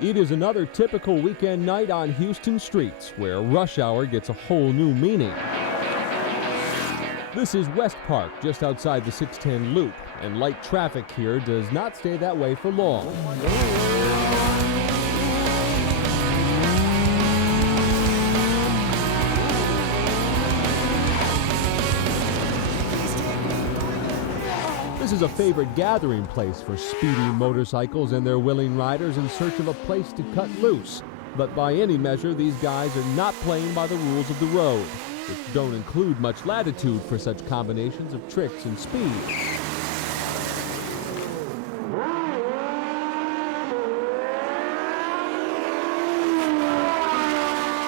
It is another typical weekend night on Houston streets where rush hour gets a whole new meaning. This is West Park, just outside the 610 loop, and light traffic here does not stay that way for long. This is a favorite gathering place for speedy motorcycles and their willing riders in search of a place to cut loose. But by any measure, these guys are not playing by the rules of the road, which don't include much latitude for such combinations of tricks and speed.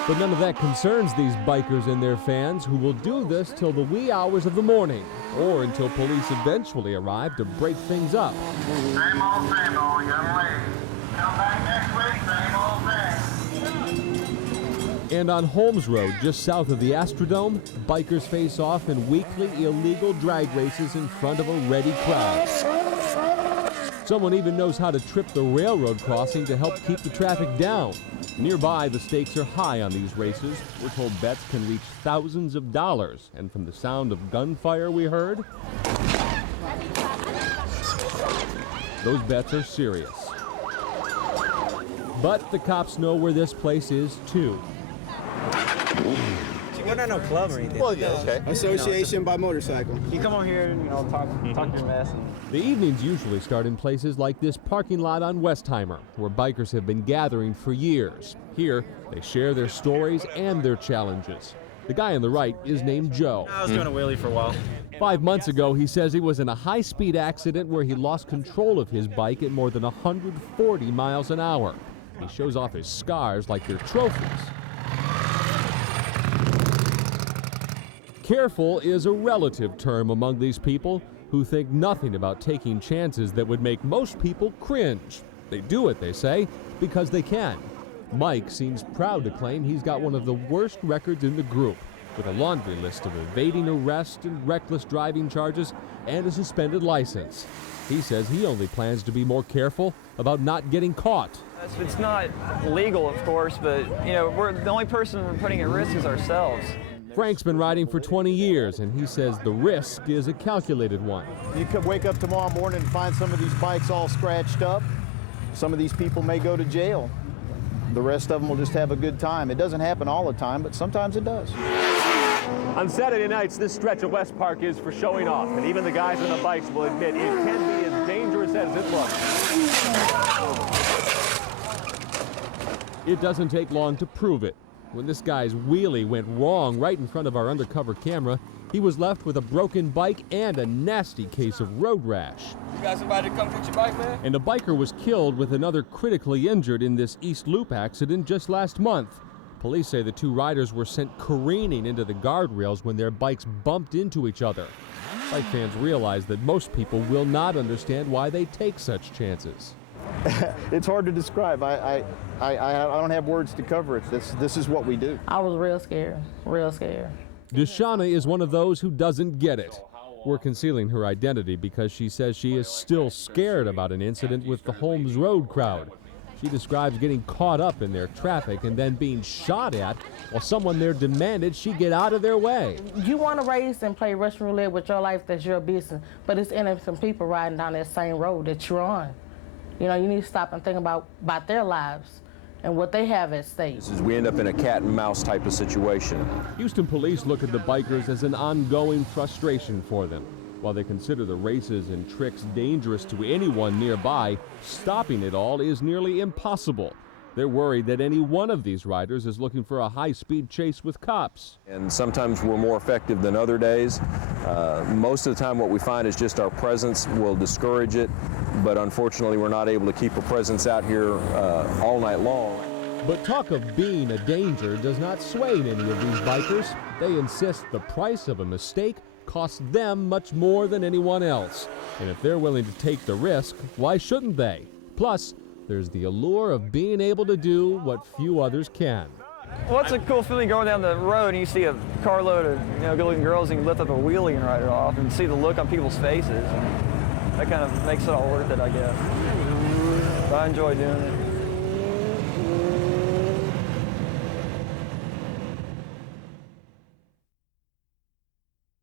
But none of that concerns these bikers and their fans, who will do this till the wee hours of the morning, or until police eventually arrive to break things up. Same old, young lady. Come back next week, same old thing. And on Holmes Road, just south of the Astrodome, bikers face off in weekly illegal drag races in front of a ready crowd. Someone even knows how to trip the railroad crossing to help keep the traffic down. Nearby, the stakes are high on these races. We're told bets can reach thousands of dollars. And from the sound of gunfire we heard, those bets are serious. But the cops know where this place is, too. We're not no club or anything. Well, yeah, okay. Association by motorcycle. You come on here and talk your mess. The evenings usually start in places like this parking lot on Westheimer, where bikers have been gathering for years. Here, they share their stories and their challenges. The guy on the right is named Joe. I was doing a wheelie for a while. 5 months ago, he says he was in a high-speed accident where he lost control of his bike at more than 140 miles an hour. He shows off his scars like they're trophies. Careful is a relative term among these people who think nothing about taking chances that would make most people cringe. They do it, they say, because they can. Mike seems proud to claim he's got one of the worst records in the group, with a laundry list of evading arrest and reckless driving charges and a suspended license. He says he only plans to be more careful about not getting caught. It's not legal, of course, but we're the only person we're putting at risk is ourselves. Frank's been riding for 20 years, and he says the risk is a calculated one. You could wake up tomorrow morning and find some of these bikes all scratched up. Some of these people may go to jail. The rest of them will just have a good time. It doesn't happen all the time, but sometimes it does. On Saturday nights, this stretch of West Park is for showing off, and even the guys on the bikes will admit it can be as dangerous as it looks. It doesn't take long to prove it. When this guy's wheelie went wrong right in front of our undercover camera, he was left with a broken bike and a nasty case of road rash. You got somebody to come fix your bike, man? And a biker was killed with another critically injured in this East Loop accident just last month. Police say the two riders were sent careening into the guardrails when their bikes bumped into each other. Bike fans realize that most people will not understand why they take such chances. It's hard to describe. I don't have words to cover it. This is what we do. I was real scared, real scared. Deshauna is one of those who doesn't get it. We're concealing her identity because she says she is still scared about an incident with the Holmes Road crowd. She describes getting caught up in their traffic and then being shot at while someone there demanded she get out of their way. You want to race and play Russian roulette with your life, that's your business, but it's innocent people riding down that same road that you're on. You need to stop and think about their lives and what they have at stake. We end up in a cat and mouse type of situation. Houston police look at the bikers as an ongoing frustration for them. While they consider the races and tricks dangerous to anyone nearby, stopping it all is nearly impossible. They're worried that any one of these riders is looking for a high-speed chase with cops. And sometimes we're more effective than other days. Most of the time what we find is just our presence will discourage it, but unfortunately we're not able to keep a presence out here all night long. But talk of being a danger does not sway any of these bikers. They insist the price of a mistake costs them much more than anyone else. And if they're willing to take the risk, why shouldn't they? Plus, there's the allure of being able to do what few others can. Well, it's a cool feeling going down the road and you see a carload of good-looking girls and you lift up a wheelie and ride it off and see the look on people's faces. That kind of makes it all worth it, I guess. But I enjoy doing it.